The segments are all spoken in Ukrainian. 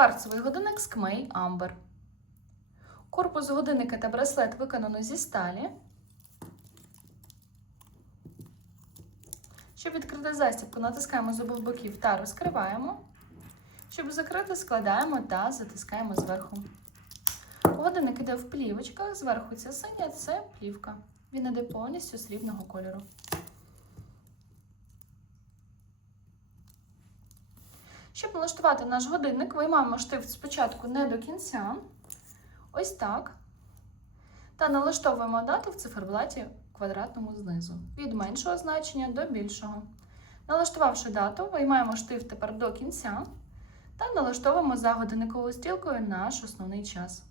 Кварцевий годинник з Кмей Амбер. Корпус годинника та браслет виконано зі сталі. Щоб відкрити застібку, натискаємо з обох боків та розкриваємо. Щоб закрити, складаємо та затискаємо зверху. Годинник іде в плівочках, зверху це синя, це плівка. Він іде повністю срібного кольору. Щоб налаштувати наш годинник, виймаємо штифт спочатку не до кінця. Ось так. Та налаштовуємо дату в циферблаті квадратному знизу. Від меншого значення до більшого. Налаштувавши дату, виймаємо штифт тепер до кінця та налаштовуємо за годинниковою стрілкою наш основний час.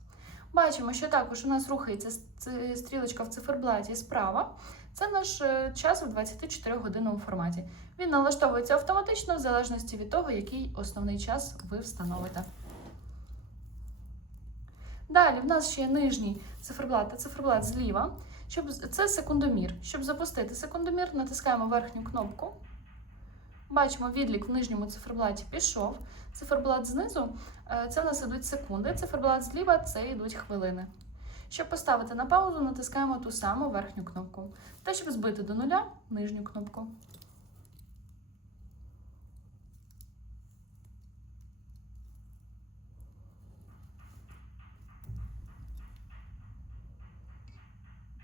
Бачимо, що також у нас рухається стрілочка в циферблаті справа. Це наш е, час в 24-годинному форматі. Він налаштовується автоматично в залежності від того, який основний час ви встановите. Далі в нас ще є нижній циферблат та циферблат зліва. Щоб, це секундомір. Щоб запустити секундомір, натискаємо верхню кнопку. Бачимо, відлік в нижньому циферблаті пішов. Циферблат знизу е, це в нас ідуть секунди, циферблат зліва це йдуть хвилини. Щоб поставити на паузу, натискаємо ту саму верхню кнопку. Та щоб збити до нуля нижню кнопку.